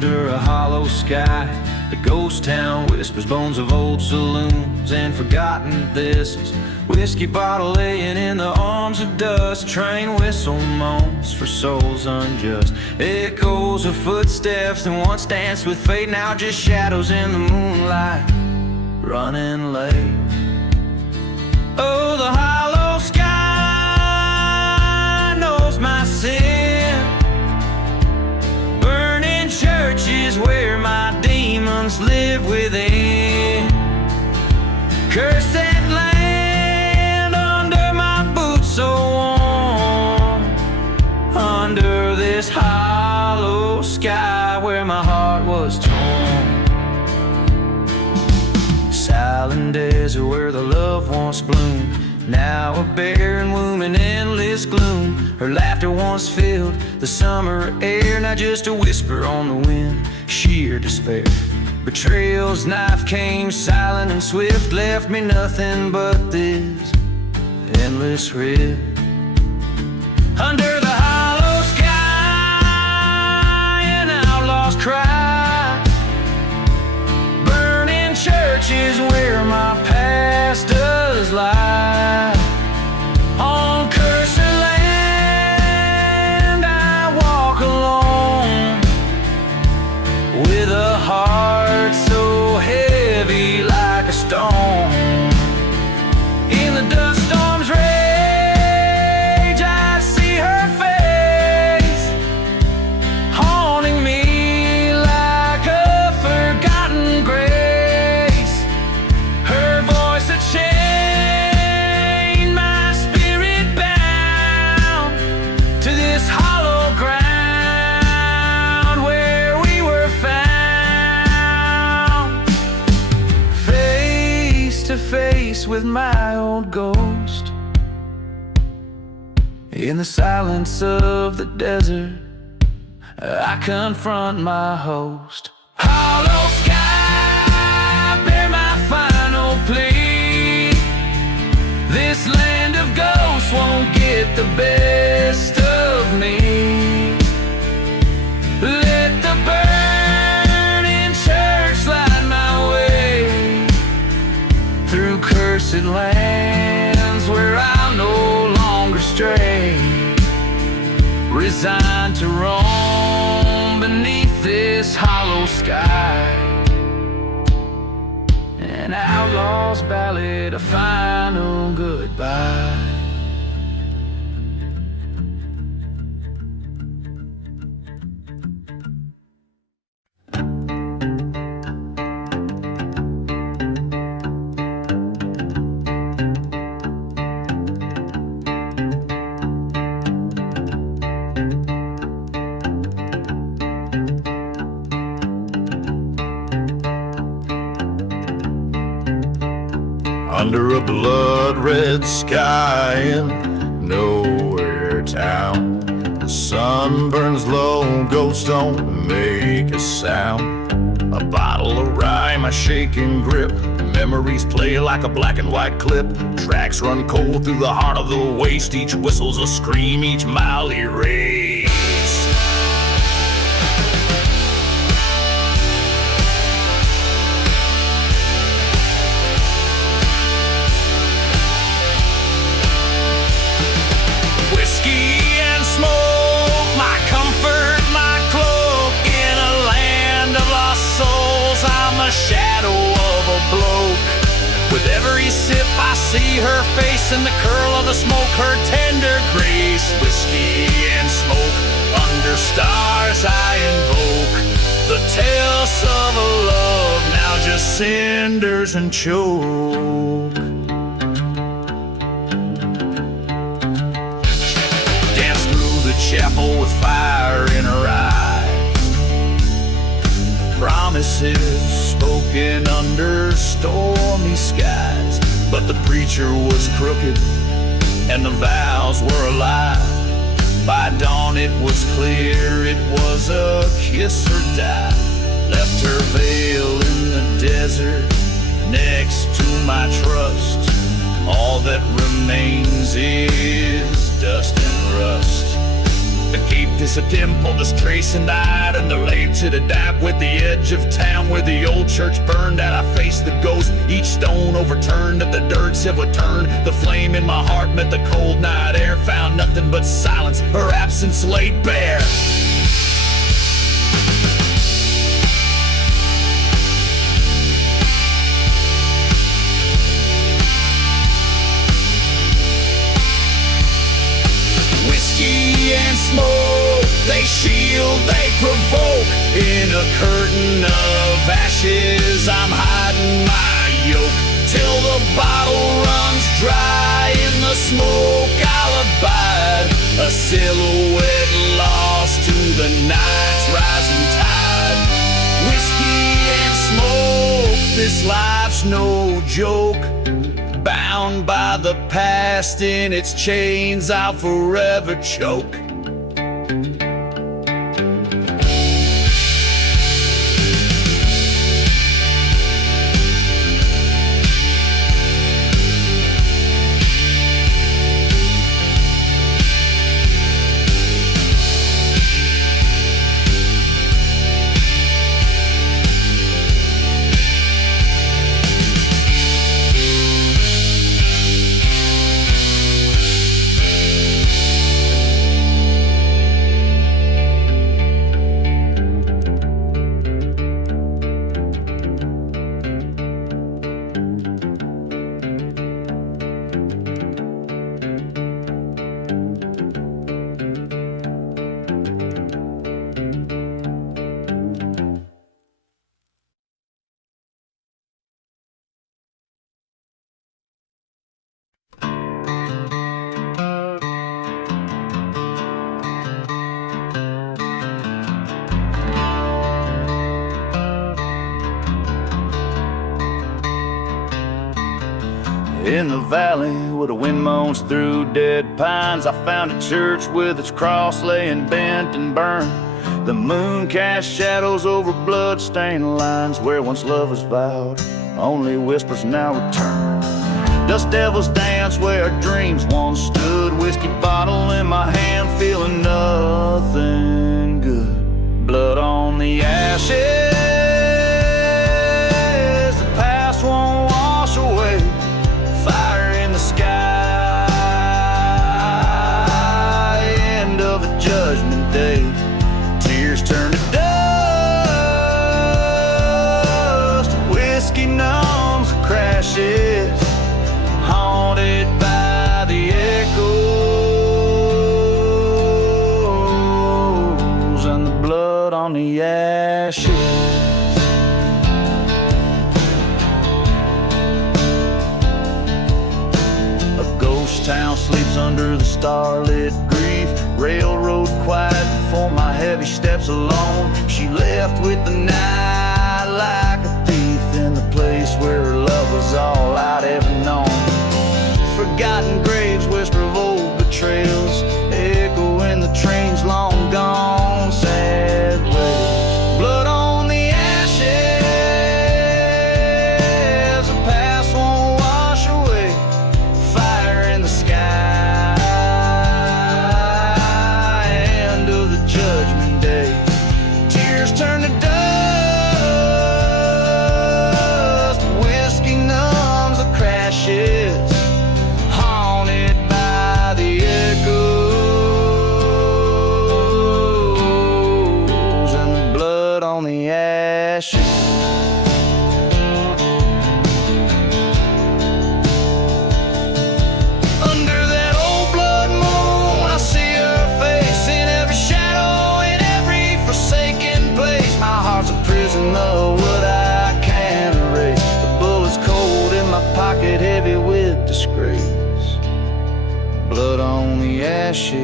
Under a hollow sky, the ghost town whispers bones of old saloons and forgotten thistles. Whiskey bottle laying in the arms of dust. Train whistle moans for souls unjust. Echoes of footsteps that once danced with fate, now just shadows in the moonlight, running late. Oh, the hollow sky knows my sin. Burning churches where my demons live within. Curse that land under my boots so warm. Under this hollow sky where my heart was torn. Silent desert where the love once bloomed, now a barren womb in endless gloom. Her laughter once filled the summer air, now just a whisper on the wind, sheer despair. Betrayal's knife came silent and swift, left me nothing but this endless rift. Under the hollow sky, an outlaw's cry. Burning churches where my past does lie. On cursed land I walk alone, with a heart so heavy like a stone. In the dust storm's rage I see her face, haunting me like a forgotten grace. Her voice a chain, my spirit bound to this hollow ground where we were found. Face to face with my old ghost, in the silence of the desert I confront my host. Hollow sky, bear my final plea. This land of ghosts won't get the best of me. Let the burning church light my way through cursed lands where I'll no longer stray. Resigned to roam beneath this hollow sky. An outlaw's ballad, a final goodbye. Under a blood-red sky in nowhere town, the sun burns low, ghosts don't make a sound. A bottle of rye, my shaking grip, memories play like a black and white clip. Tracks run cold through the heart of the waste, each whistle's a scream, each mile erased. Shadow of a bloke. With every sip I see her face in the curl of the smoke, her tender grace. Whiskey and smoke, under stars I invoke the tales of a love now just cinders and choke. Dance through the chapel with fire in her eyes, promises spoken under stormy skies. But the preacher was crooked and the vows were a lie. By dawn it was clear it was a kiss or die. Left her veil in the desert next to my trust. All that remains is dust and rust. To keep this a dimple, this trace and died, and they're laid to the dap with the edge of town where the old church burned. Out I faced the ghost, each stone overturned, that the dirts have returned. The flame in my heart met the cold night air, found nothing but silence, her absence laid bare. And smoke, they shield, they provoke. In a curtain of ashes, I'm hiding my yoke, till the bottle runs dry. In the smoke I'll abide, a silhouette lost to the night's rising tide. Whiskey and smoke, this life's no joke. Bound by the past, in its chains I'll forever choke. In the valley where the wind moans through dead pines, I found a church with its cross laying bent and burned. The moon cast shadows over blood-stained lines where once love was vowed, only whispers now return. Dust devils dance where dreams once stood, whiskey bottle in my hand, feeling nothing good. Blood on the ashes, the past won't wash away. Fire in the sky, end of a judgment day. Tears turn to dust, whiskey numbs the crashes, haunted by the echoes and the blood on the ashes. Town sleeps under the starlit grief, railroad quiet before my heavy steps alone. She left with the night like a thief in the place where her love was all I'd ever known. Forgotten graves whisper of old betrayals, echo in the train's long gone sad ways. Blood on the ashes, the past won't wash away. Fire in the sky, end of the judgment day. Tears turn to dust, whiskey numbs the crashes, haunted by the echoes and the blood on the ashes. What I can't erase, the bullet's cold in my pocket, heavy with disgrace. Blood on the ashes,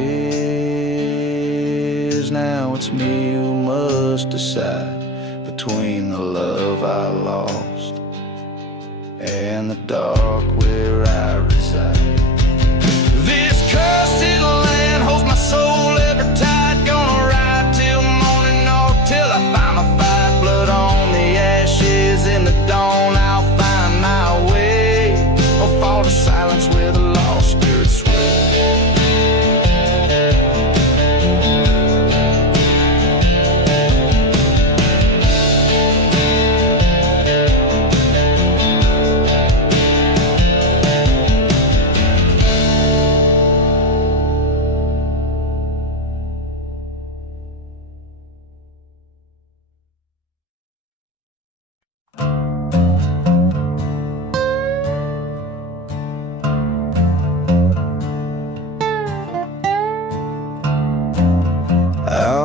now it's me who must decide between the love I lost and the dark where I reside. This cursed land holds my soul ever tight, gonna ride till morning or till I find my fight. Blood on the ashes, in the dawn I'll find my way, or fall to silence where the lost spirits sway.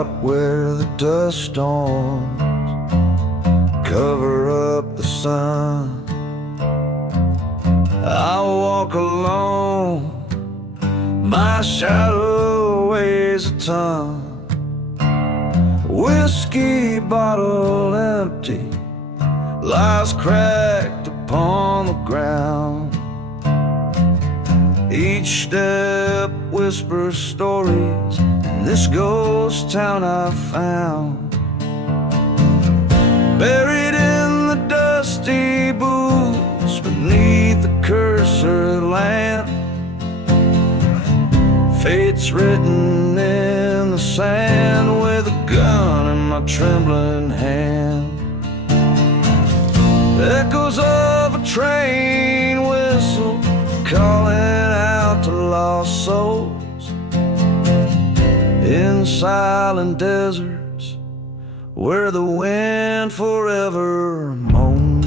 out where the dust storms cover up the sun. I walk alone, my shadow weighs a ton. Whiskey bottle empty lies cracked upon the ground. Each step whispers stories in this ghost town I've found. Buried in the dusty boots beneath the cursed land, fate's written in the sand with a gun in my trembling hand. Echoes of a train whistle calling out to lost souls in silent deserts where the wind forever moans.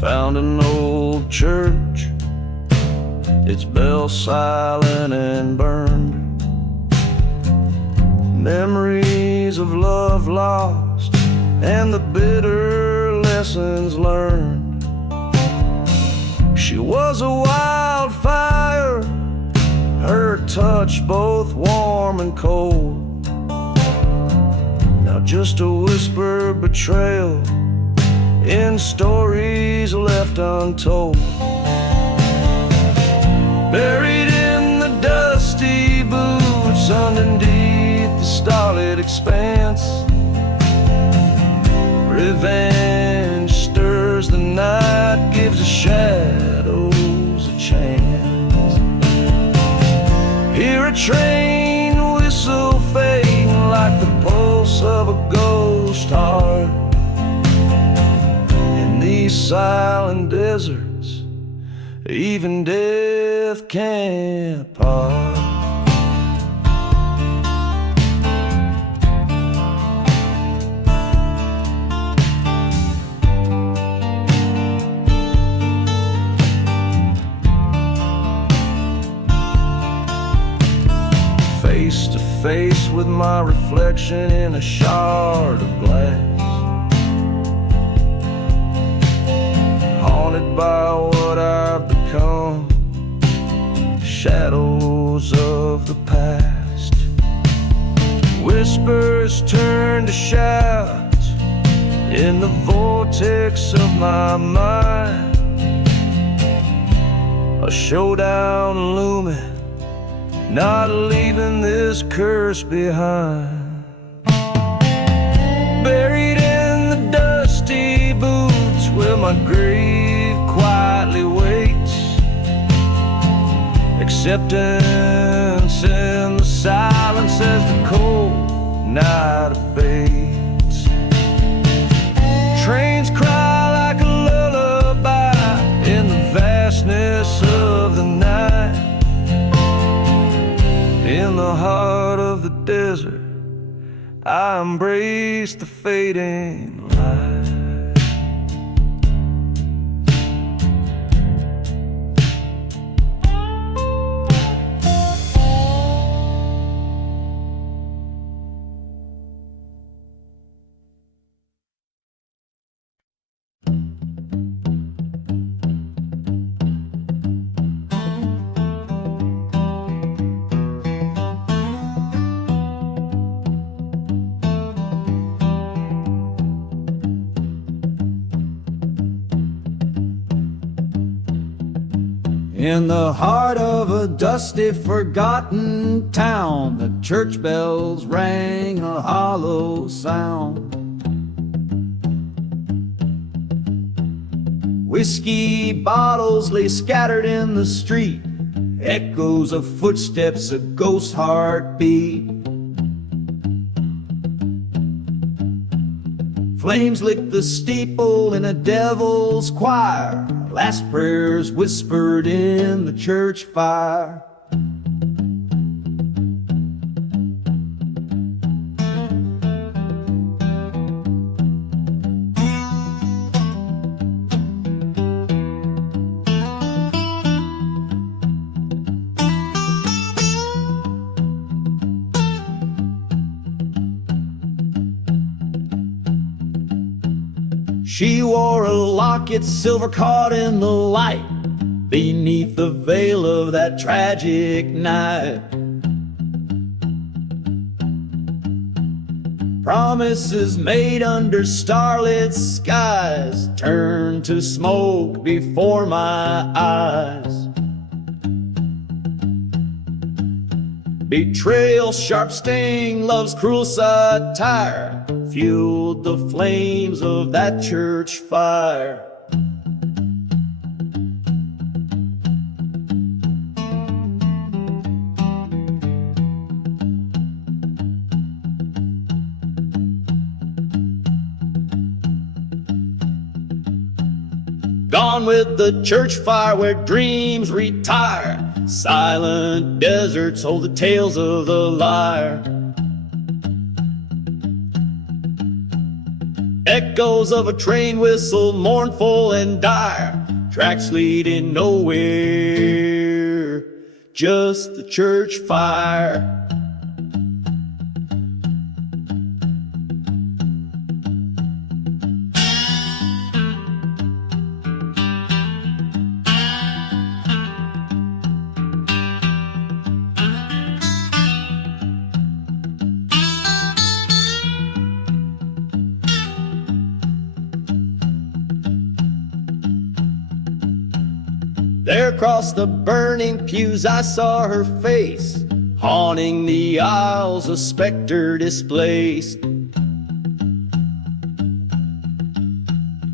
Found an old church, its bell silent and burned. Memories of love lost and the bitter lessons learned. She was a wildfire, her touch both warm and cold. Now just a whispered betrayal in stories left untold. Buried in the dusty boots underneath the starlit expanse, revenge stirs the night, gives the shadows a chance. Hear a train whistle fading like the pulse of a ghost heart. In these silent deserts, even death can't part. Face to face with my reflection in a shard of glass, haunted by what I've become, shadows of the past. Whispers turn to shouts in the vortex of my mind. A showdown looming, not leaving this curse behind. Buried in the dusty boots where my grave quietly waits, acceptance in the silence as the cold night abates. Trains cry like a lullaby in the vastness of the night. In the heart of the desert, I embrace the fading light. In the heart of a dusty, forgotten town, the church bells rang a hollow sound. Whiskey bottles lay scattered in the street, echoes of footsteps, a ghost heartbeat. Flames licked the steeple in a devil's choir, last prayers whispered in the church fire. She wore a locket, silver caught in the light, beneath the veil of that tragic night. Promises made under starlit skies turned to smoke before my eyes. Betrayal, sharp sting, love's cruel satire fueled the flames of that church fire. Gone with the church fire where dreams retire. Silent deserts hold the tales of the liar. Echoes of a train whistle, mournful and dire. Tracks leading nowhere, just the church fire. There across the burning pews I saw her face, haunting the aisles, a specter displaced.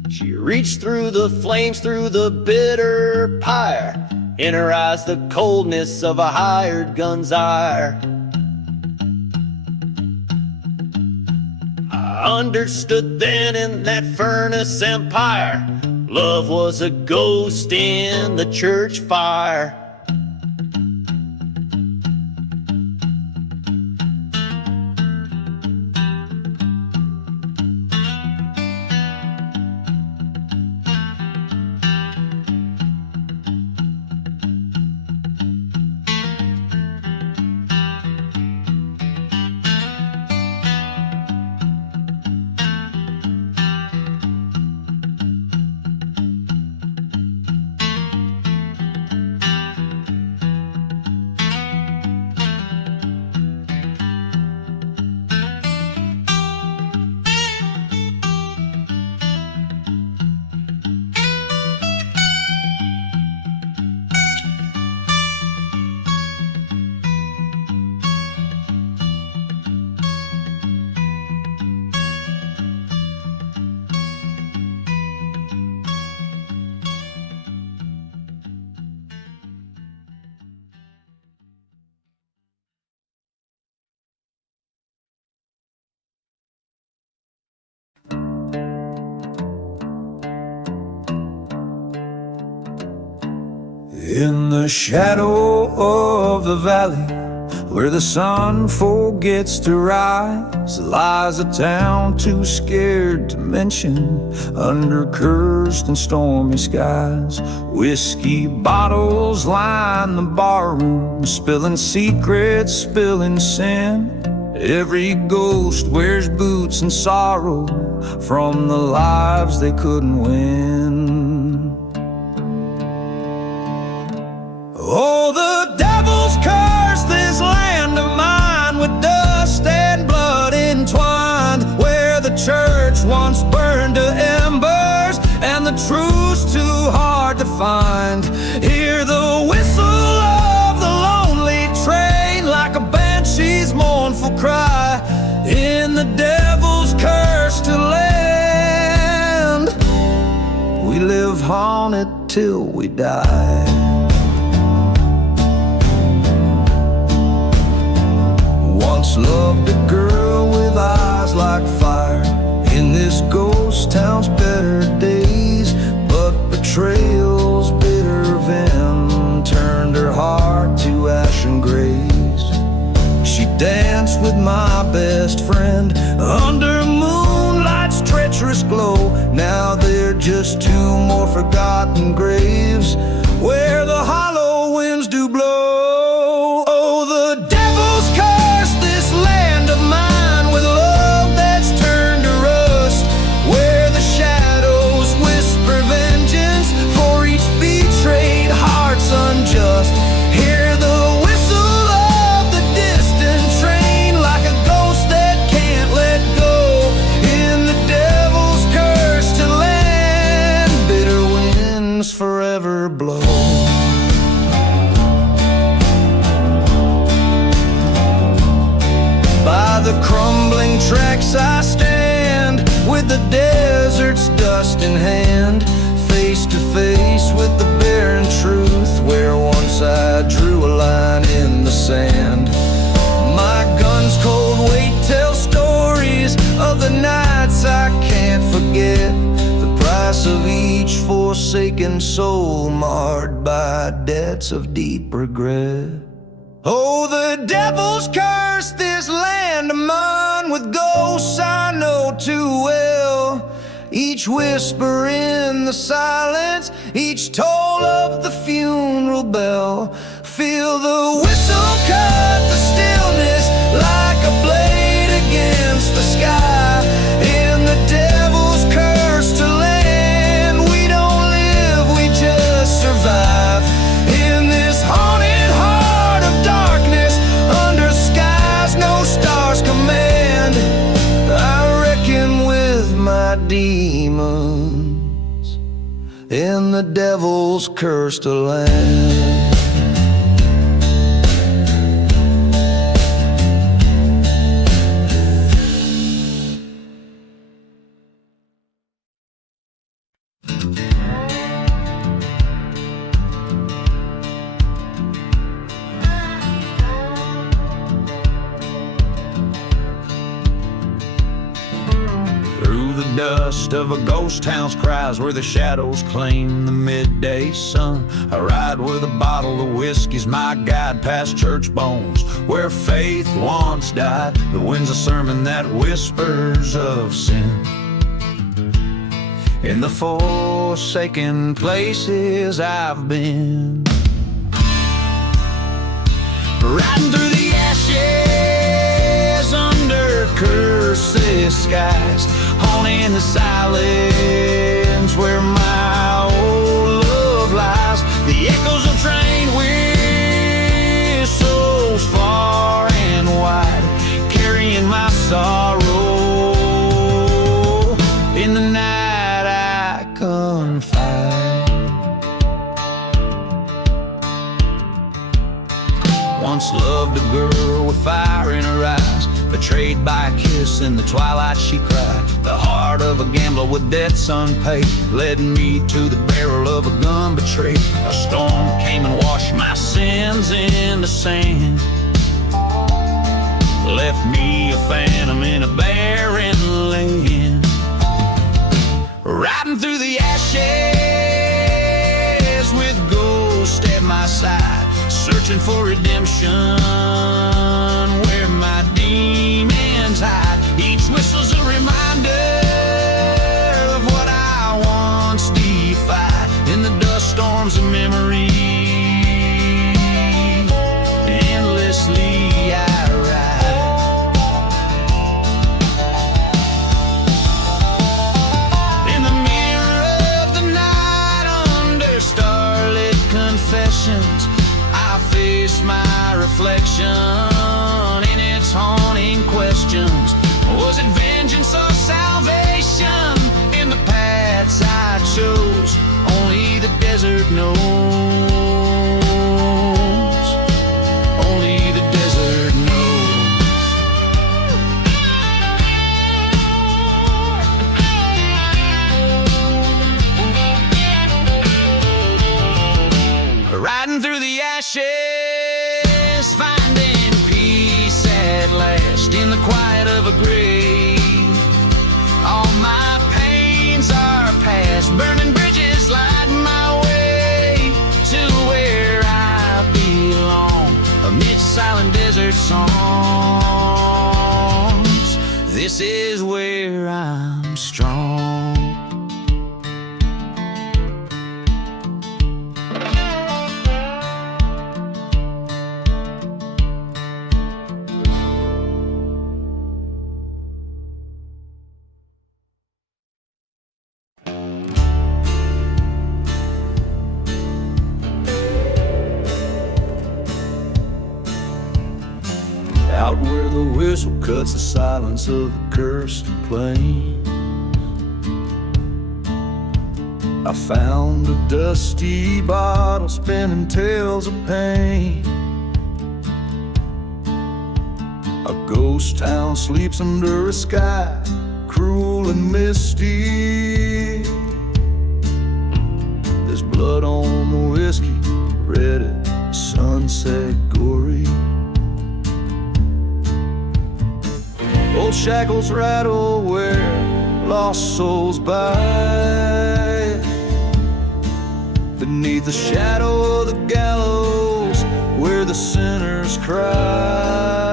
She reached through the flames, through the bitter pyre. In her eyes the coldness of a hired gun's ire. I understood then in that furnace empire, love was a ghost in the church fire. In the shadow of the valley, where the sun forgets to rise, lies a town too scared to mention, under cursed and stormy skies. Whiskey bottles line the barroom, spilling secrets, spilling sin. Every ghost wears boots and sorrow from the lives they couldn't win. Oh, the devil's cursed this land of mine, with dust and blood entwined, where the church once burned to embers and the truth's too hard to find. Hear the whistle of the lonely train, like a banshee's mournful cry, in the devil's cursed land. We live haunted till we die. Once loved a girl with eyes like fire, in this ghost town's better days, but betrayal's bitter venom turned her heart to ashen grays. She danced with my best friend under moonlight's treacherous glow. Now they're just two more forgotten graves, where the hollow winds do blow. Oh, the devil's cursed this land of mine, with love that's turned to rust, where the shadow the crumbling tracks I stand, with the desert's dust in hand, face to face with the barren truth, where once I drew a line in the sand. My gun's cold weight tells stories of the nights I can't forget, the price of each forsaken soul marred by debts of deep regret. Oh, the devil's cursed this land of mine with ghosts I know too well, each whisper in the silence, each toll of the funeral bell. Feel the whistle cut the stillness like a blade against the sky. In the devil's cursed land, we don't live, we just survive. In this haunted heart of darkness, under skies no stars command, I reckon with my demons in the devil's cursed land. Dust of a ghost town's cries where the shadows claim the midday sun. I ride with a bottle of whiskey's my guide past church bones where faith once died. The wind's a sermon that whispers of sin. In the forsaken places I've been, riding through the ashes under cursed skies, haunting the silence where my old love lies. The echoes of train whistles far and wide, carrying my sorrow. In the night I confide. Once loved a girl with fire in her eyes, betrayed by a kiss in the twilight she cried. The heart of a gambler with debts unpaid led me to the barrel of a gun betrayed. A storm came and washed my sins in the sand, left me a phantom in a barren land. Riding through the ashes with ghosts at my side, searching for redemption where my demons hide. Each whistle's a reminder of what I once defied. In the dust storms of memory, endlessly I ride. In the mirror of the night, under starlit confessions, I face my reflection in its haunting questions. Was it vengeance or salvation in the paths I chose? Only the desert knows. Only the desert knows. Riding through the ashes, finding peace at last in the quiet of a grave. All my pains are past, burning bridges light my way to where I belong, amidst silent desert songs. This is where I'm strong. Out where the whistle cuts the silence of the cursed plain, I found a dusty bottle spinning tales of pain. A ghost town sleeps under a sky cruel and misty. There's blood on the whiskey, red at sunset gory. Old shackles rattle where lost souls bide. Beneath the shadow of the gallows where the sinners cried.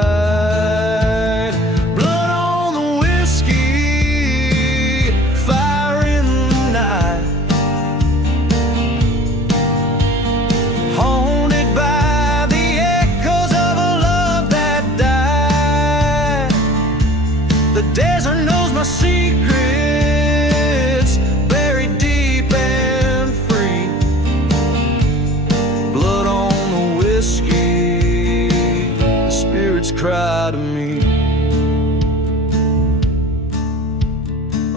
Blood on the whiskey, fire in the night. Haunted by the echoes of a love that died. The desert knows my secrets, buried deep and free. Blood on the whiskey, the spirits cry to me.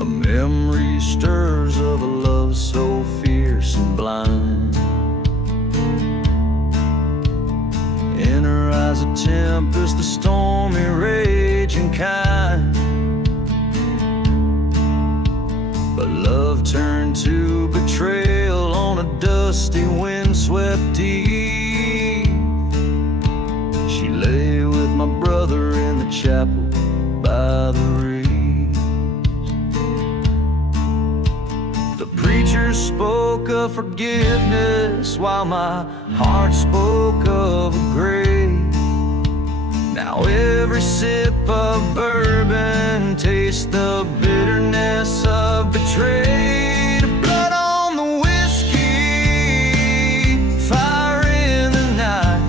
A memory stirs of a love so fierce and blind. In her eyes a tempest, the stormy raging kind. But love turned to betrayal on a dusty windswept eve. She lay with my brother in the chapel by the reeds. The preacher spoke of forgiveness while my heart spoke of a grave. Now every sip of bourbon tastes the bitterness of betrayed. Blood on the whiskey, fire in the night.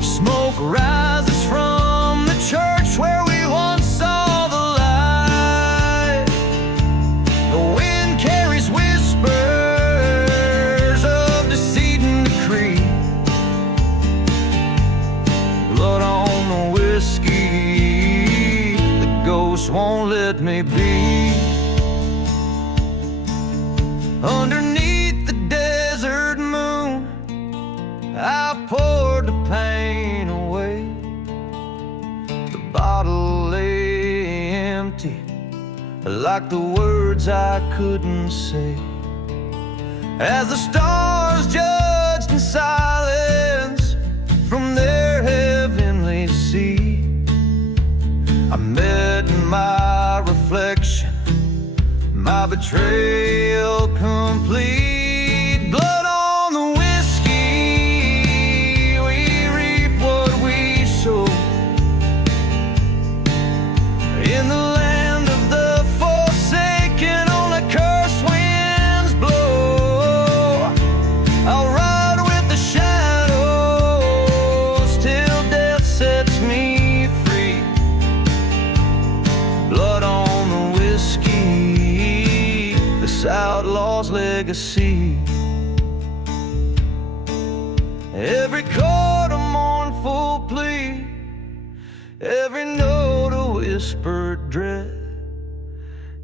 Smoke rises from the church where we once saw the light. The wind carries whispers of deceit and decree. Blood on the whiskey, the ghost won't let me be. Underneath the desert moon, I poured the pain away. The bottle lay empty, like the words I couldn't say. As the stars judged in silence from their heavenly seat, I met my reflection, my betrayal complete. Blood on the whiskey, we reap what we sow. In the land of the forsaken, only cursed winds blow. I'll ride with the shadows till death sets me free. Blood on the whiskey, this outlaw's legacy. Every chord a mournful plea, every note a whispered dread.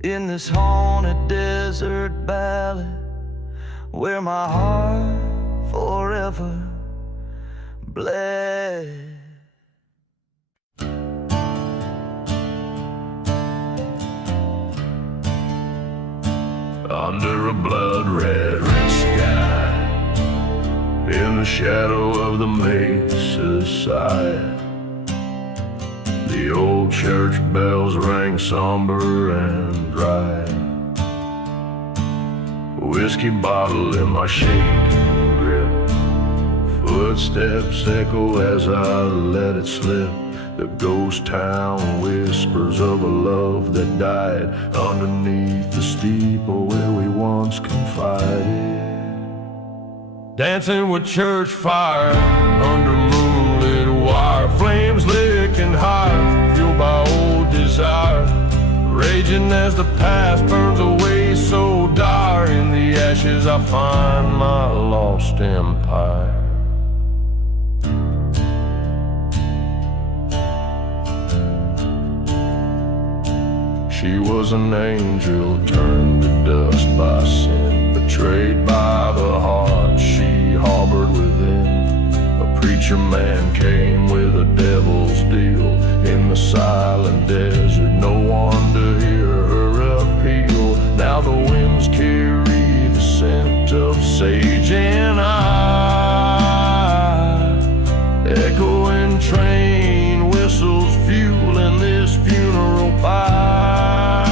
In this haunted desert ballad, where my heart forever bled. Under a blood-red sky, in the shadow of the mesa's side, the old church bells rang somber and dry. Whiskey bottle in my shaking grip, footsteps echo as I let it slip. The ghost town whispers of a love that died underneath the steeple where we once confided. Dancing with church fire under moonlit wire, flames licking high, fueled by old desire, raging as the past burns away so dire. In the ashes I find my lost empire. She was an angel turned to dust by sin, betrayed by the heart she harbored within. A preacher preacher man came with a devil's deal. In the silent desert, no one to hear her appeal. Now the winds carry the scent of sage, and echoing train whistles fueling this funeral pyre.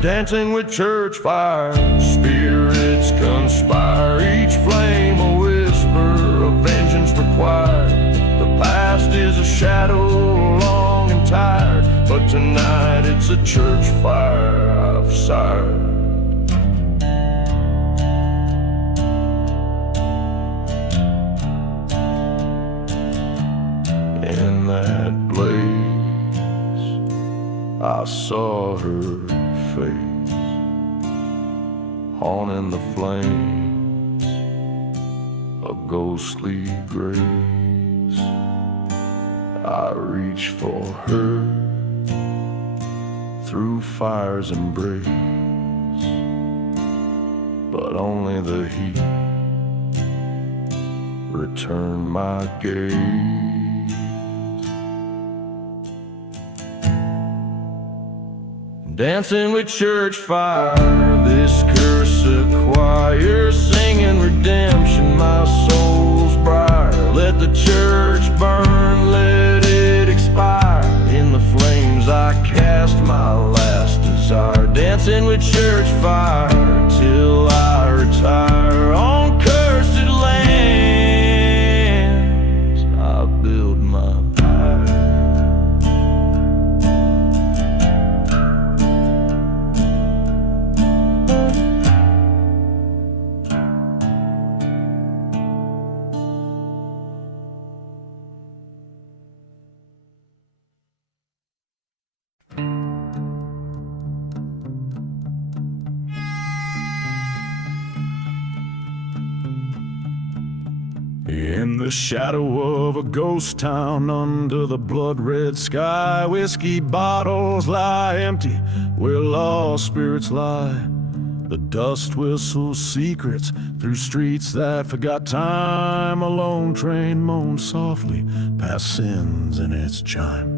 Dancing with church fire, spirits conspire, each flame a whisper of vengeance required. The past is a shadow, long and tired, but tonight it's a church fire I've sired. In that blaze, I saw her face, haunting the flames, a ghostly grace. I reach for her through fire's embrace, but only the heat returned my gaze. Dancing with church fire, this cursed choir, singing redemption, my soul's briar. Let the church burn, let it expire. In the flames I cast my last desire. Dancing with church fire till I retire. On cursed lands I build my pyre. In the shadow of a ghost town, under the blood-red sky, whiskey bottles lie empty where lost spirits lie. The dust whistles secrets through streets that forgot time. A lone train moans softly past sins in its chime.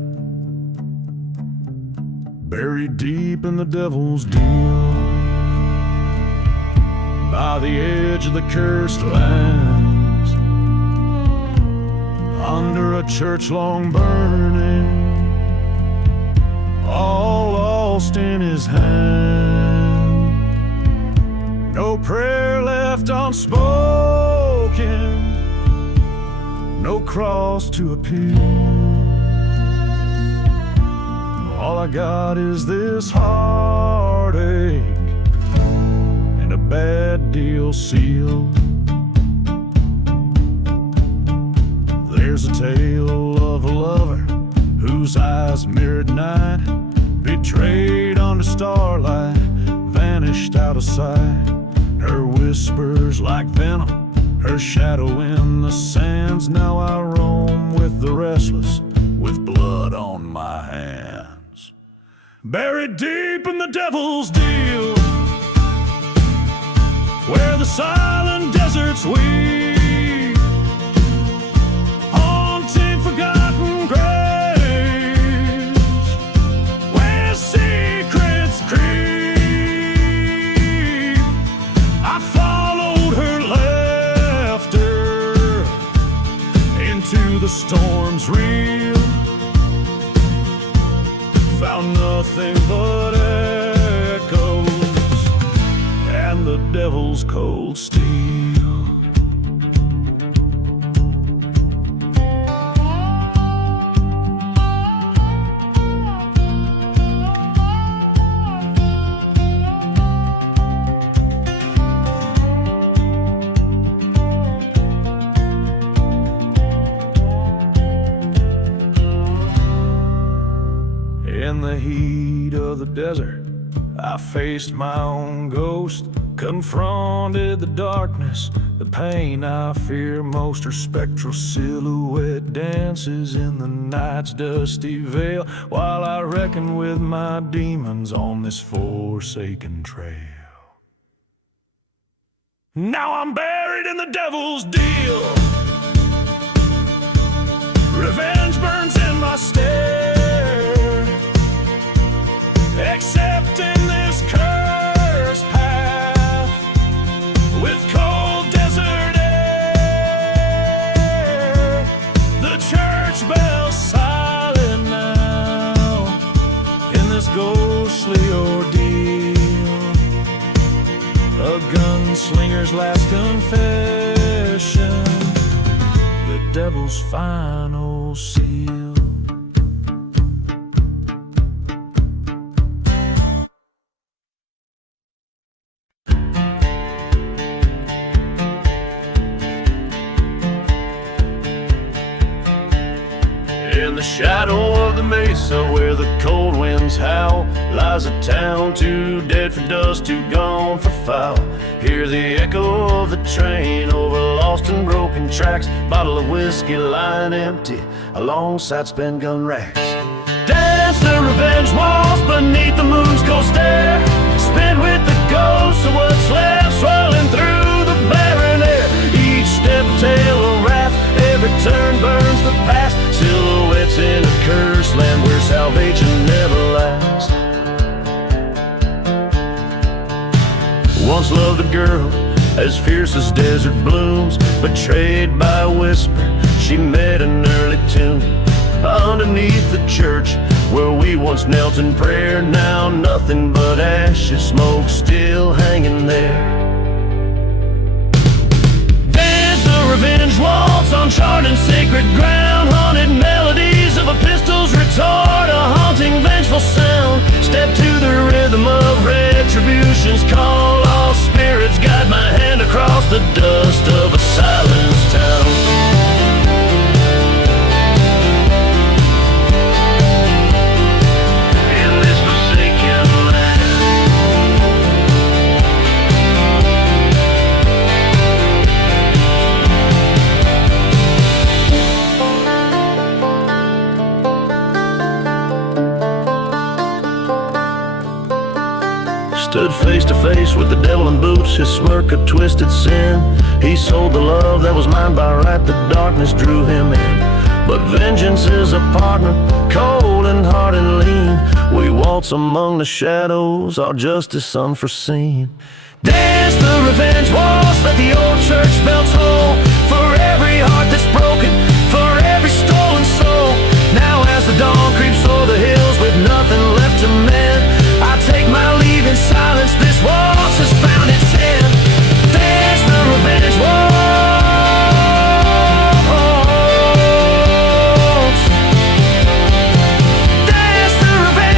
Buried deep in the devil's deal, by the edge of the cursed lands, under a church long burning, all lost in his hand. No prayer left unspoken, no cross to appeal. All I got is this heartache and a bad deal sealed. There's a tale of a lover whose eyes mirrored night, betrayed under starlight, vanished out of sight. Her whispers like venom, her shadow in the sands. Now I roam with the restless, with blood on my hands. Buried deep in the devil's deal, where the silent deserts weep, forgotten graves, where secrets creep. I followed her laughter into the storm's reel, found nothing but echoes and the devil's cold steel. In the heat of the desert, I faced my own ghost, confronted the darkness, the pain I fear most. Her spectral silhouette dances in the night's dusty veil, while I reckon with my demons on this forsaken trail. Now I'm buried in the devil's deal, gunslinger's last confession, the devil's final seal. In the shadow of the mesa where the cold winds howl lies a town too dead for dust, too gone for foul. Hear the echo of the train over lost and broken tracks, bottle of whiskey lying empty alongside spent gun racks. Dance the revenge waltz beneath the moon's cold stare, spin with the ghosts of what's left, swirling through the barren air. Each step a tale of wrath, every turn burns the past, silhouettes in a cursed land where salvation never lasts. Once loved a girl as fierce as desert blooms, betrayed by a whisper, she met an early tune. Underneath the church where we once knelt in prayer, now nothing but ashes, smoke still hanging there. Revenge waltz on charred and sacred ground, haunted melodies of a pistol's retort, a haunting vengeful sound. Step to the rhythm of retribution's call, all spirits guide my hand across the dust of a silenced town. Stood face to face with the devil in boots, his smirk a twisted sin. He sold the love that was mine by right, the darkness drew him in. But vengeance is a partner, cold and hard and lean. We waltz among the shadows, our justice unforeseen. Dance the revenge waltz, let the old church bells toll, for every heart that's broken, for every stolen soul. Now as the dawn creeps o'er the hills with nothing left to mend, I take my leave in silence, this waltz has found its end. Dance the revenge waltz. Dance the revenge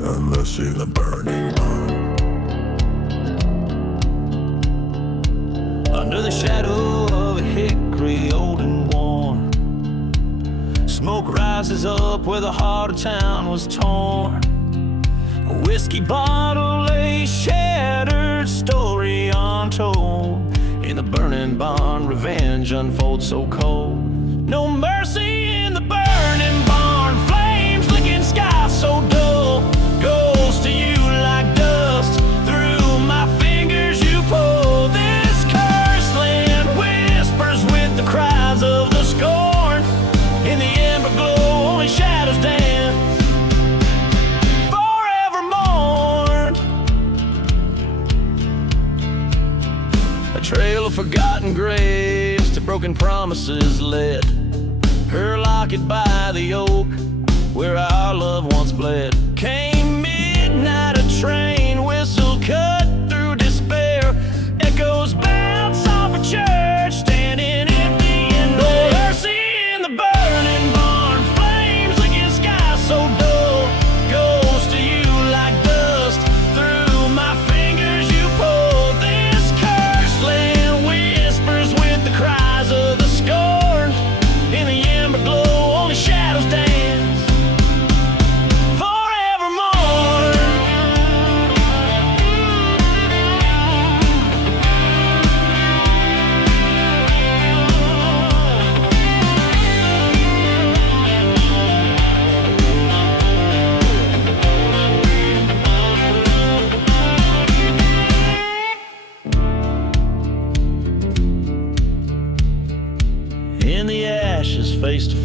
Unless in the burning line. Under the shadow of a hickory old and worn, smoke rises up where the heart of town was torn. A whiskey bottle lays shattered, story untold. In the burning barn, revenge unfolds so cold. No mercy in the burning barn, flames licking sky so dull. Goes to you like dust, through my fingers you pull. This cursed land whispers with the cries of the scorn. In the ember glow only shadows dance, forever mourned. A trail of forgotten graves to broken promises led her locket by the oak where our love once bled. Came midnight, a train whistle cut through despair. Echoes bounce off a church standing empty and no mercy in the burning barn, flames licking sky so dull. Goes to you like dust, through my fingers you pull. This cursed land whispers with the cries of the scorn. In the ember glow only shadows dance,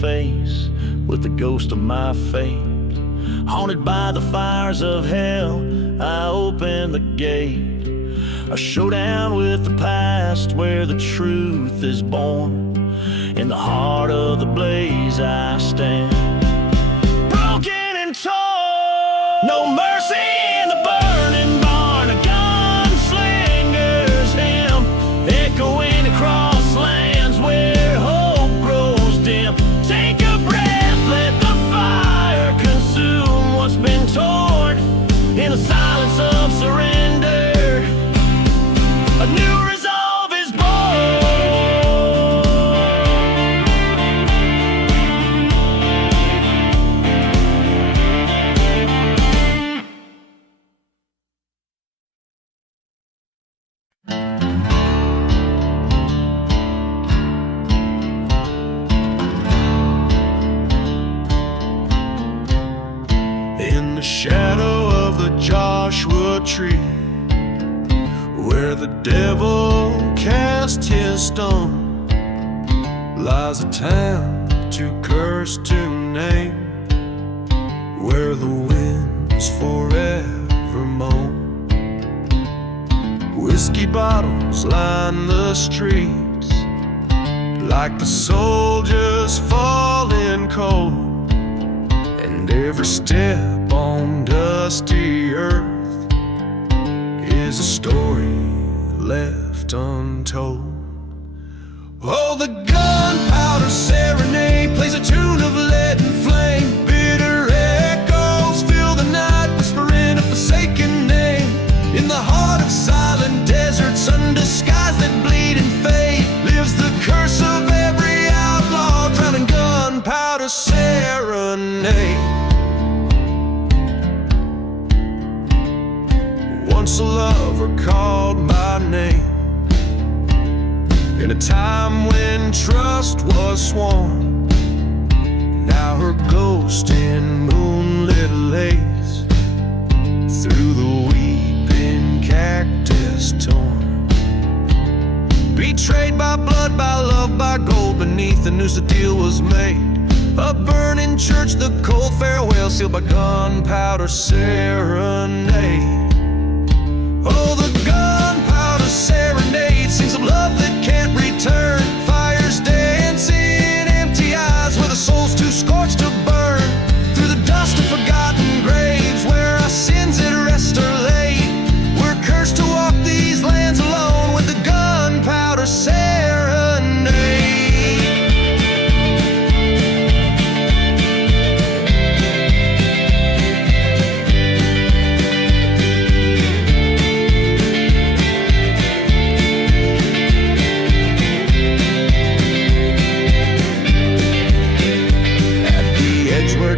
face with the ghost of my fate. Haunted by the fires of hell, I open the gate. A showdown with the past where the truth is born. In the heart of the blaze I stand, broken and torn. No mercy in the burning barn. A gunslinger's hymn echoing across lands where hope grows dim. Take a breath, let the fire consume what's been torn. In the silence of surrender, a new resolve is born. In the shadow of the Joshua tree, where the devil cast his stone, lies a town too cursed to name, where the winds forever moan. Whiskey bottles line the streets, like the soldiers falling cold, and every step on dusty earth is a story left untold. Oh, the gunpowder serenade plays a tune of lead and flame. Bitter echoes fill the night, whispering a forsaken name. In the heart of silent deserts, under skies that bleed and fade, lives the curse of every outlaw, drowning gunpowder serenade. Once a lover called my name, in a time when trust was sworn. Now her ghost in moonlit lays through the weeping cactus torn. Betrayed by blood, by love, by gold, beneath the noose the deal was made. A burning church, the cold farewell sealed by gunpowder serenade. Oh, the gunpowder serenade sings of love that can't return. Fires dance in empty eyes where the soul's too scorched to burn. Through the dust of forgotten graves where our sins at rest are laid, we're cursed to walk these lands alone with the gunpowder serenade.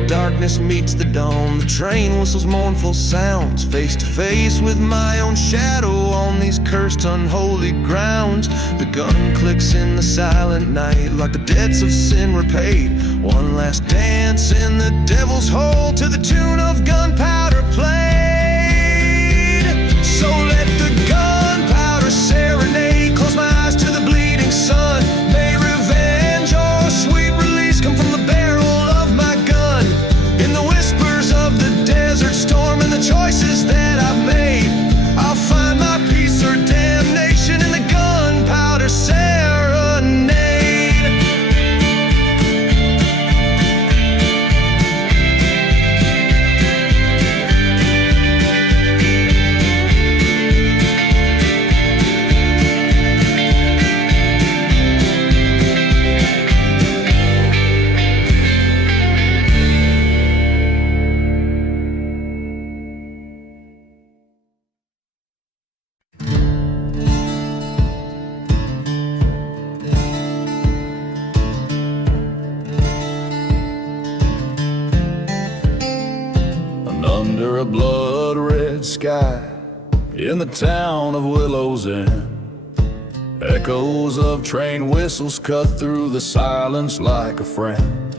Darkness meets the dawn, the train whistles mournful sounds, face to face with my own shadow on these cursed unholy grounds. The gun clicks in the silent night like the debts of sin repaid. One last dance in the devil's hole to the tune of gunpowder played. So let the gunpowder serenade close my eyes to the bleeding sun. May revenge or sweet release come from the barrel of my gun. In the whispers of the desert storm and the choices that I've made, I'll find my peace or damnation in the gunpowder serenade. Under a blood-red sky, in the town of Willow's End, echoes of train whistles cut through the silence like a friend.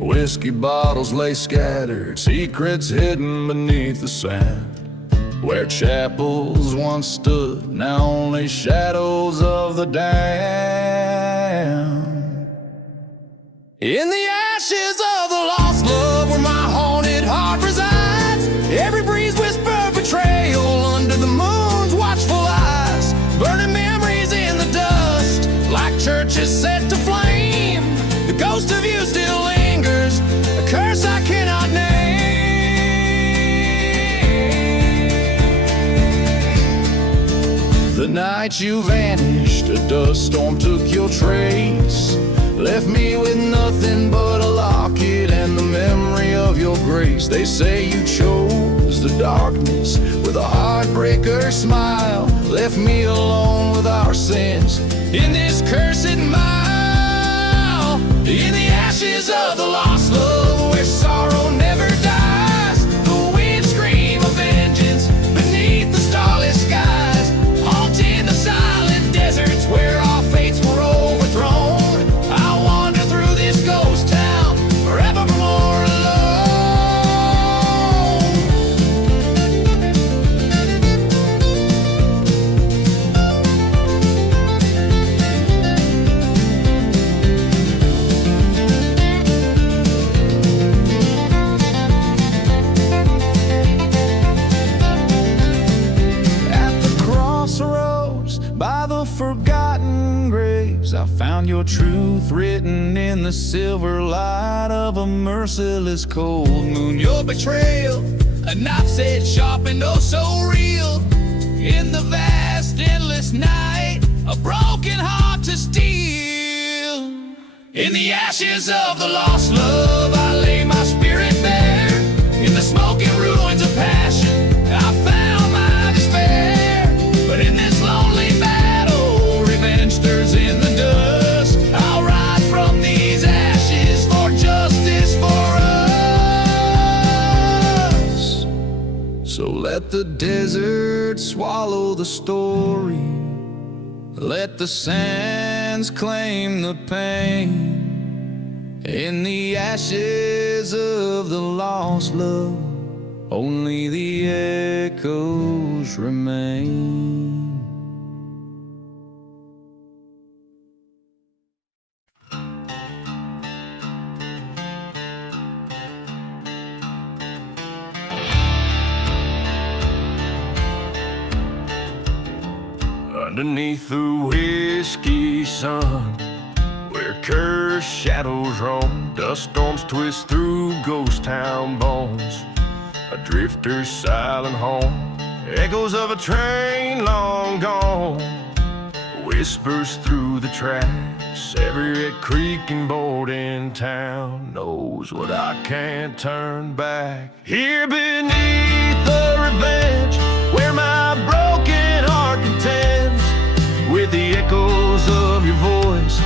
Whiskey bottles lay scattered, secrets hidden beneath the sand. Where chapels once stood, now only shadows of the damned. In the ashes of the lost love where my haunted heart resides, every breeze whisper betrayal under the moon's watchful eyes, burning memories in the dust like churches set to flame. The ghost of you still lingers, a curse I cannot name. The night you vanished, a dust storm took your trace, left me with nothing but a locket and the memory of your grace. They say you chose the darkness with a heartbreaker smile, left me alone with our sins in this cursed mile. In the ashes of the lost love where sorrow never dies, the winds scream of vengeance beneath the starless skies, haunting the silent deserts where our fates were overthrown. I wander through this ghost town, forevermore alone. At the crossroads, by the forgotten graves, I found your truth written in the silver light of a merciless cold moon. Your betrayal, a knife's edge sharpened, oh so real. In the vast, endless night, a broken heart to steal. In the ashes of the lost love, I lay my spirit bare. In the smoking ruins of passion, I found my despair. But in this lonely battle, revenge stirs in the dust. I'll rise from these ashes for justice for us. So let the desert swallow the story, let the sands claim the pain. In the ashes of the lost love, only the echoes remain. Underneath the whiskey sun, where cursed shadows roam, dust storms twist through ghost town bones, a drifter's silent home, echoes of a train long gone, whispers through the tracks. Every creaking board in town knows what I can't turn back. Here beneath the revenge, where my broken heart contends with the echoes of your voice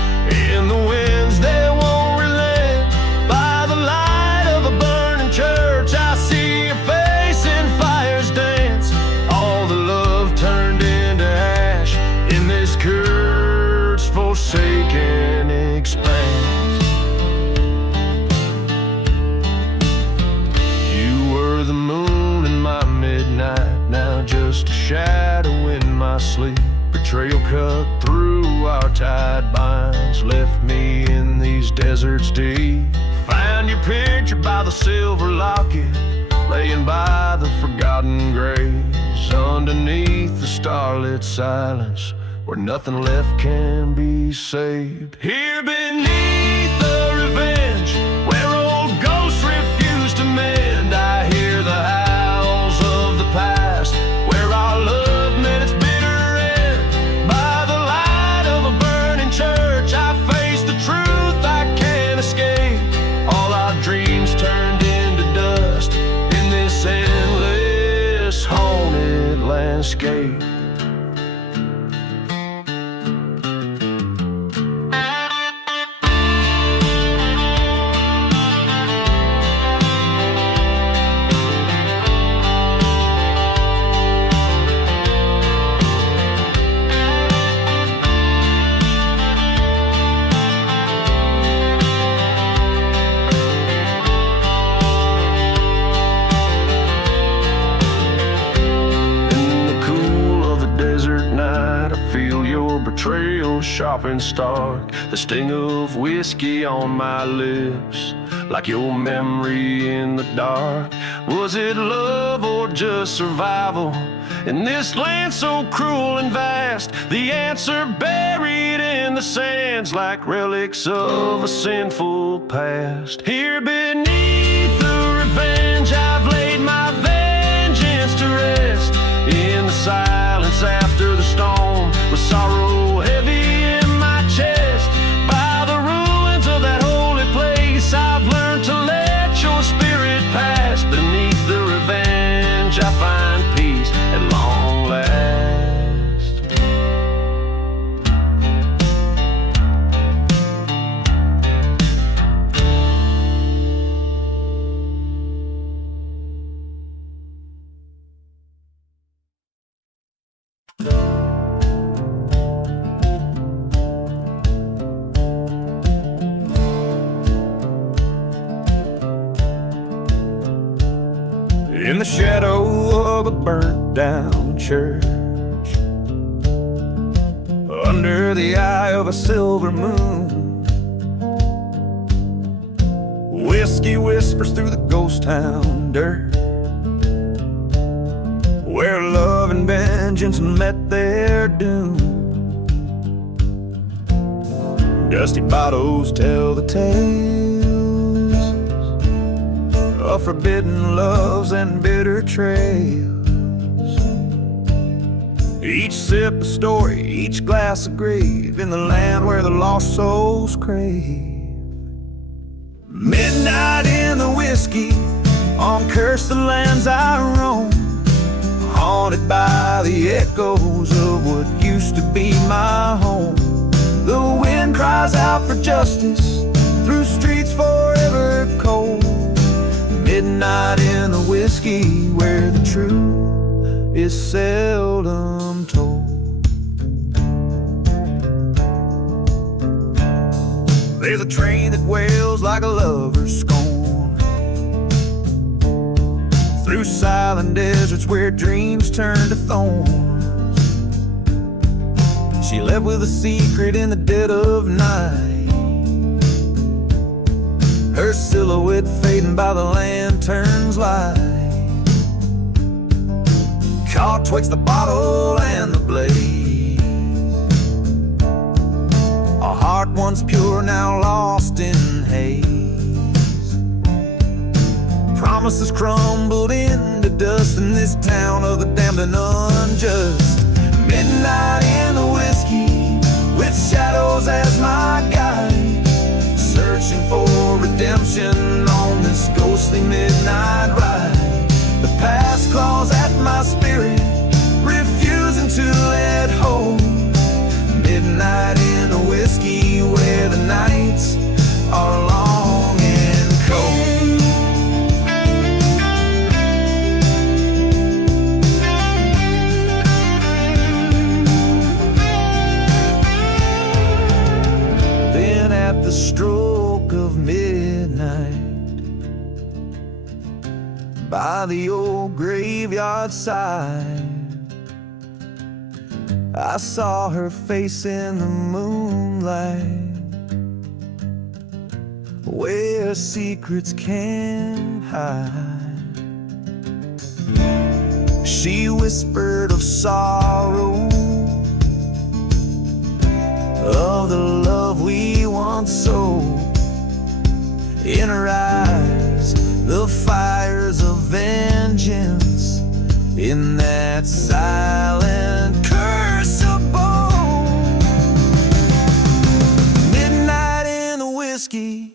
in the winds that won't relent. By the light of a burning church, I see your face in fire's dance. All the love turned into ash in this cursed, forsaken expanse. You were the moon in my midnight, now just a shadow in my sleep. Betrayal cut through our tied binds, left me in these deserts deep. Found your picture by the silver locket, laying by the forgotten graves, underneath the starlit silence, where nothing left can be saved. Here beneath the revenge, where old ghosts refuse to mend, I hear the howls of the past, where our love met its bitter end. By the light of a burning church, I face the truth I can't escape. All our dreams turned into dust in this endless haunted landscape. sharp and stark, the sting of whiskey on my lips, like your memory in the dark. Was it love or just survival? In this land so cruel and vast, the answer buried in the sands like relics of a sinful past. Here beneath the revenge, I've laid my vengeance to rest. In the silence after the storm, with sorrow heavy in my chest. By the ruins of that holy place, I've learned to let your spirit pass. Beneath the revenge, I find peace at long last. In the shadow of a burnt down church, under the eye of a silver moon, whiskey whispers through the ghost town dirt, where love and vengeance met their doom. Dusty bottles tell the tales of forbidden loves and bitter trails. Each sip a story, each glass a grave, in the land where the lost souls crave. Midnight in the whiskey, on cursed lands I roam, haunted by the echoes of what used to be my home. The wind cries out for justice through streets forever cold. Midnight in the whiskey, where the truth is seldom told. There's a train that wails like a lover's scorn, through silent deserts where dreams turn to thorns. She left with a secret in the dead of night, her silhouette fading by the lantern's light. Caught twixt the bottle and the blaze, a heart once pure now lost in haze. Promises crumbled into dust in this town of the damned and unjust. Midnight in the whiskey, with shadows as my guide, searching for redemption on this ghostly midnight ride. The past claws at my spirit, refusing to let hold. Midnight in the whiskey, where the nights are long and cold. Then at the stroke of midnight, by the old graveyard side, I saw her face in the moonlight, where secrets can't hide. She whispered of sorrow, of the love we once sold. In her eyes, the fires of vengeance, in that silent crucible. Midnight in the whiskey,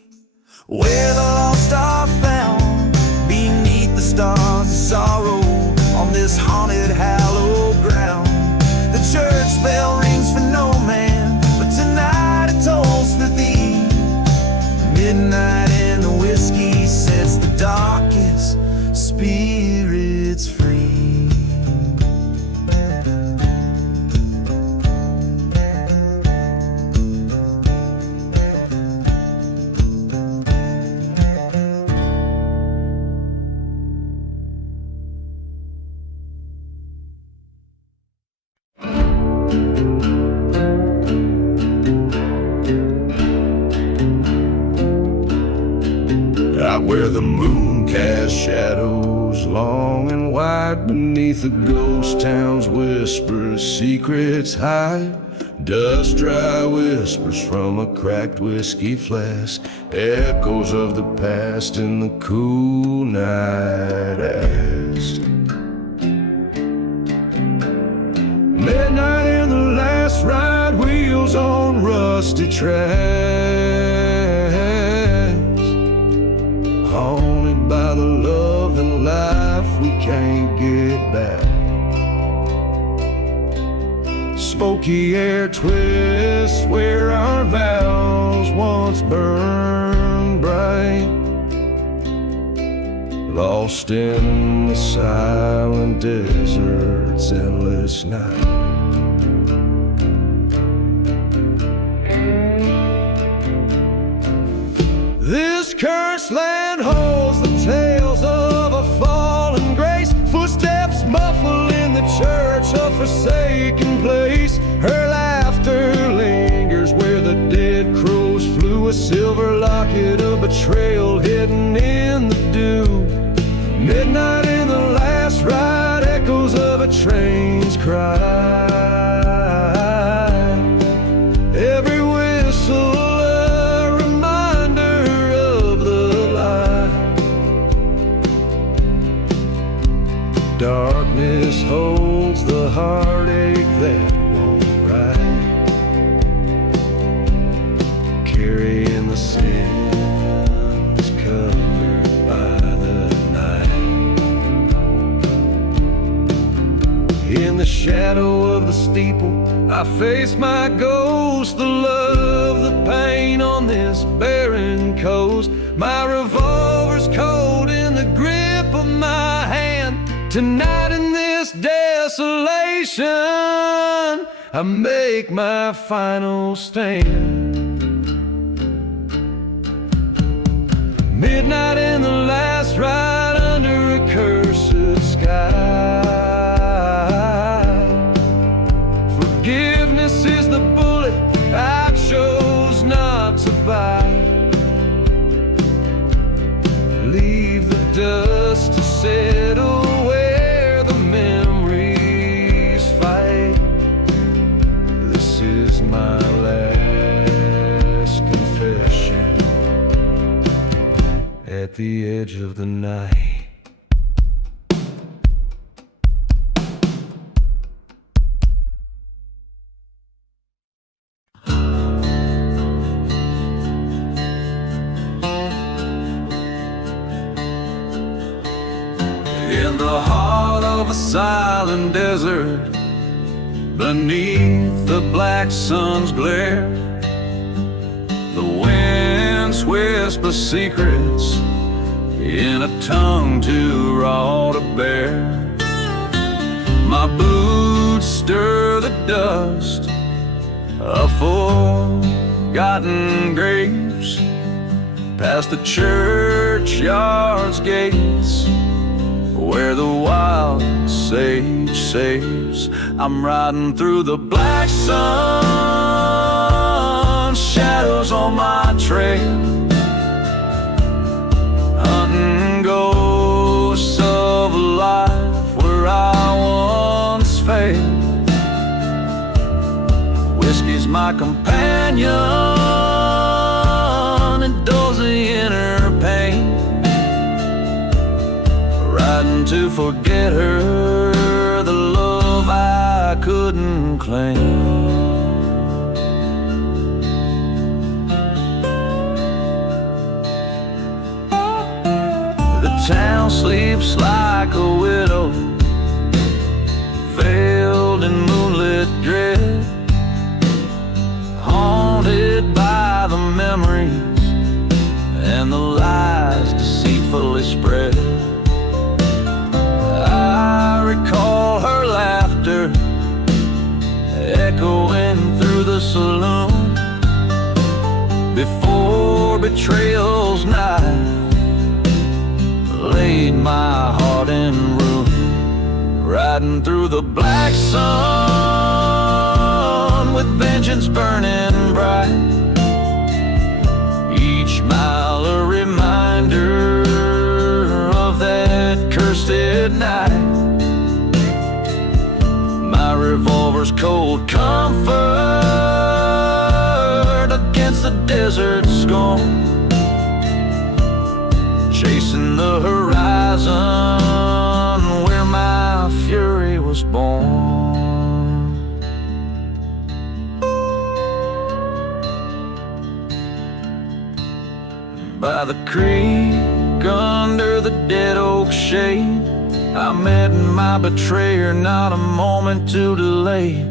where the lost are found, beneath the stars of sorrow, on this haunted hallowed ground. The church bell rings for no man, but tonight it tolls for thee. Midnight in the whiskey sets the darkest spirits free. where the moon casts shadows long and wide beneath the ghost town's whispers, secrets hide. Dust dry whispers from a cracked whiskey flask, echoes of the past in the cool night ask. Midnight in the last ride, wheels on rusty tracks, haunted by the love and life we can't get back. Smoky air twists where our vows once burned bright, lost in the silent desert's endless night. This cursed land holds the tales of a fallen grace, footsteps muffled in the church, a forsaken place. Her laughter lingers where the dead crows flew, a silver locket of betrayal hidden in the dew. Midnight in the last ride, echoes of a train's cry. Every whistle a reminder of the lie. Darkness holds the heartache that won't ride, carrying the sins covered by the night. In the shadow of the steeple, I face my ghost, the love, the pain on this barren coast. My revolver's cold in the grip of my hand. Tonight in this desolation, I make my final stand. Midnight in the last ride under a cursed sky. Forgiveness is the bullet I chose not to buy. Leave the dust to settle where the memories fight. This is my last confession at the edge of the night. In the heart of a silent desert, beneath the black sun's glare, the winds whisper secrets in a tongue too raw to bear. My boots stir the dust of forgotten graves, past the churchyard's gates, where the wild sage saves. I'm riding through the black sun, shadows on my trail, hunting ghosts of a life where I once failed. Whiskey's my companion, it dulls the inner pain. Riding to forget her, the love I couldn't claim. The town sleeps like a widow, veiled in moonlit dread, haunted by the memories and the lies deceitfully spread. I recall her laughter echoing through the saloon, before betrayal's knife laid my heart in ruin. Riding through the black sun with vengeance burning bright, each mile a reminder moonlit night. My revolver's cold comfort against the desert scorn, chasing the horizon where my fury was born. By the creek, under the dead oak shade, I met my betrayer, not a moment too delayed.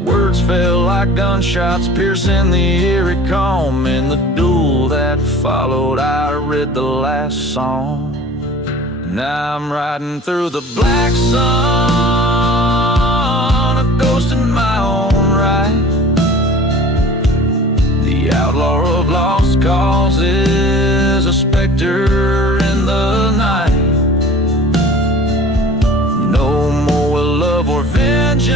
Words fell like gunshots, piercing the eerie calm. In the duel that followed, I read the last song. Now I'm riding through the black sun, a ghost in my own right, the outlaw of lost causes, a specter in the night. No more will love or vengeance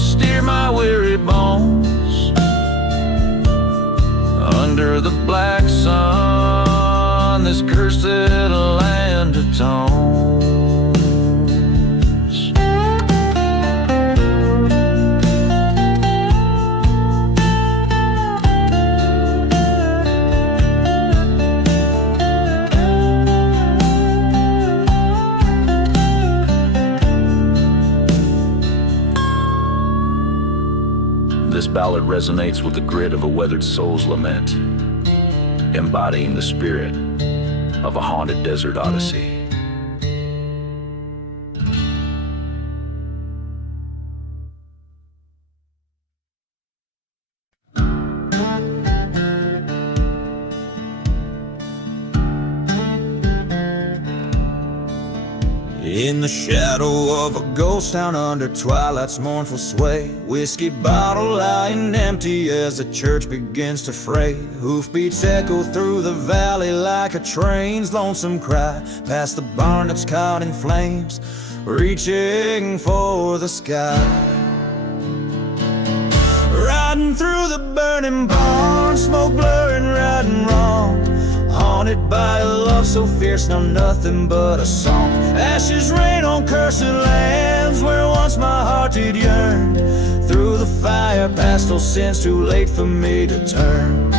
steer my weary bones. Under the black sun, this cursed land atones. This ballad resonates with the grit of a weathered soul's lament, embodying the spirit of a haunted desert odyssey. In the shadow of a ghost town under twilight's mournful sway, whiskey bottle lying empty as the church begins to fray. Hoofbeats echo through the valley like a train's lonesome cry, past the barn that's caught in flames, reaching for the sky. Riding through the burning barn, smoke blurring right and wrong, haunted by a love so fierce, now nothing but a song. Ashes rain on cursed lands where once my heart did yearn. Through the fire, past those sins, too late for me to turn.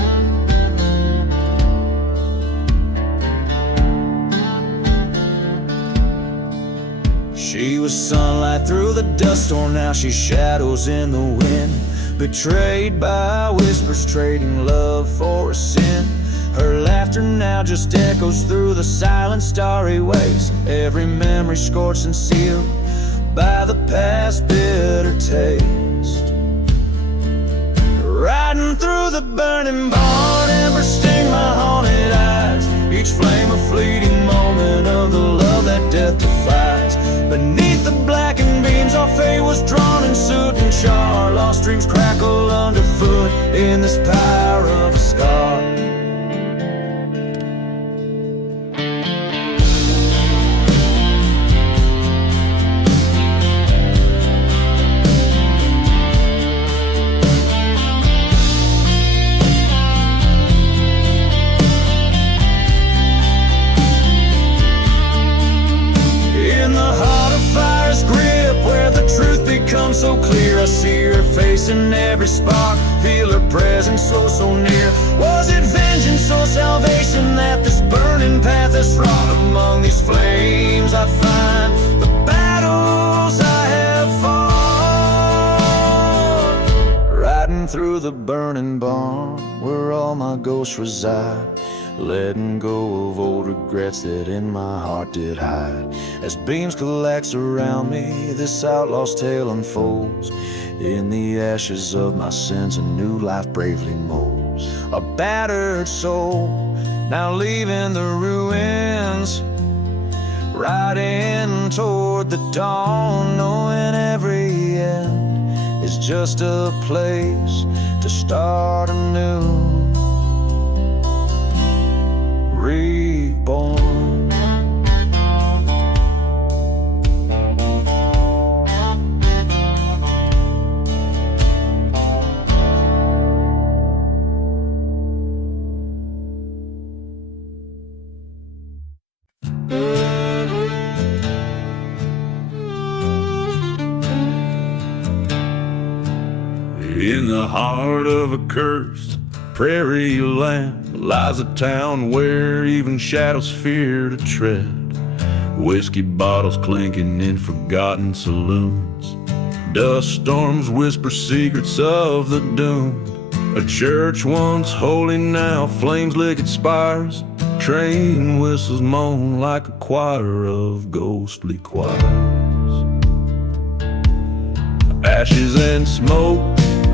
She was sunlight through the dust storm, now she's shadows in the wind. Betrayed by whispers, trading love for a sin. Her laughter now just echoes through the silent starry waste. Every memory scorched and sealed by the past bitter taste. Riding through the burning barn, embers sting my haunted eyes, each flame a fleeting moment of the love that death defies. Beneath the blackened beams, our fate was drawn in soot and char. Lost dreams crackle underfoot in this pyre of a scar. Becomes so clear, I see her face in every spark, feel her presence so, so near. Was it vengeance or salvation that this burning path has wrought? Among these flames I find the battles I have fought. Riding through the burning barn where all my ghosts reside, letting go of old regrets that in my heart did hide. As beams collapse around me, this outlaw's tale unfolds. In the ashes of my sins, a new life bravely molds. A battered soul, now leaving the ruins, riding toward the dawn, knowing every end is just a place to start anew. Reborn. In the heart of a cursed prairie land lies a town where even shadows fear to tread. Whiskey bottles clinking in forgotten saloons. Dust storms whisper secrets of the doomed. A church once holy now flames lick its spires. Train whistles moan like a choir of ghostly choirs. Ashes and smoke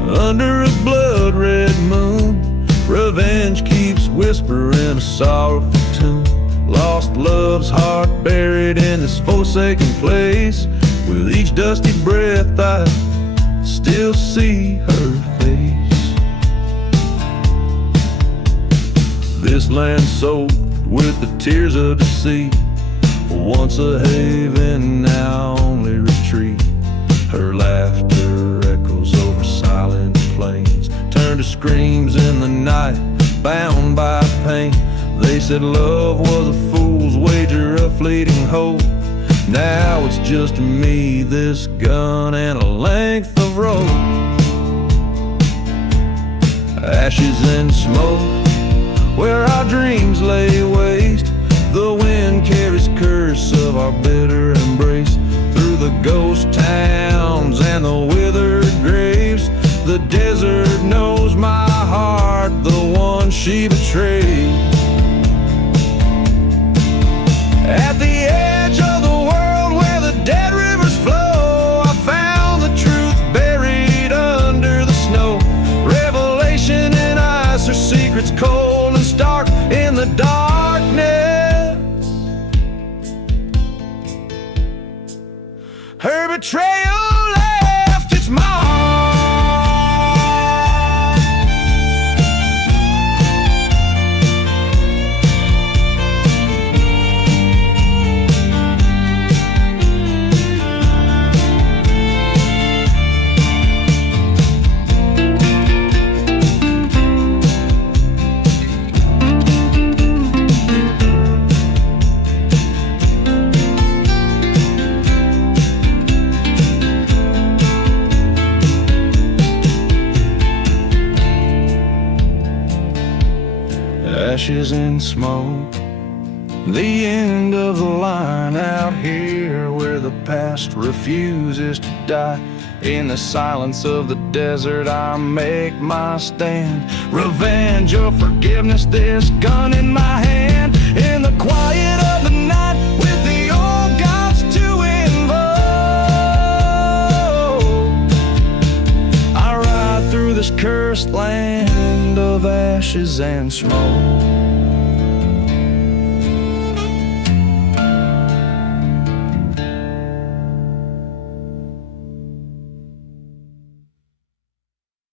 under a blood-red moon. Revenge keeps whispering a sorrowful tune. Lost love's heart buried in this forsaken place. With each dusty breath I still see her face. This land soaked with the tears of deceit, once a haven, now only retreat. Her laughter echoes over silent plains, turned to screams in the night, bound by pain. They said love was a fool's wager, a fleeting hope. Now it's just me, this gun, and a length of rope. Ashes and smoke, where our dreams lay waste. The wind carries curse of our bitter embrace. Through the ghost towns and the withered graves, the desert knows my heart, the one she betrayed. At the edge of the world where the dead rivers flow, I found the truth buried under the snow. Revelation in ice, her secrets cold and stark in the darkness. Her betrayal left its mark. Ashes and smoke, the end of the line out here where the past refuses to die. In the silence of the desert I make my stand. Revenge or forgiveness, this gun in my hand. In the quiet of the night with the old gods to invoke, I ride through this cursed land of ashes and smoke.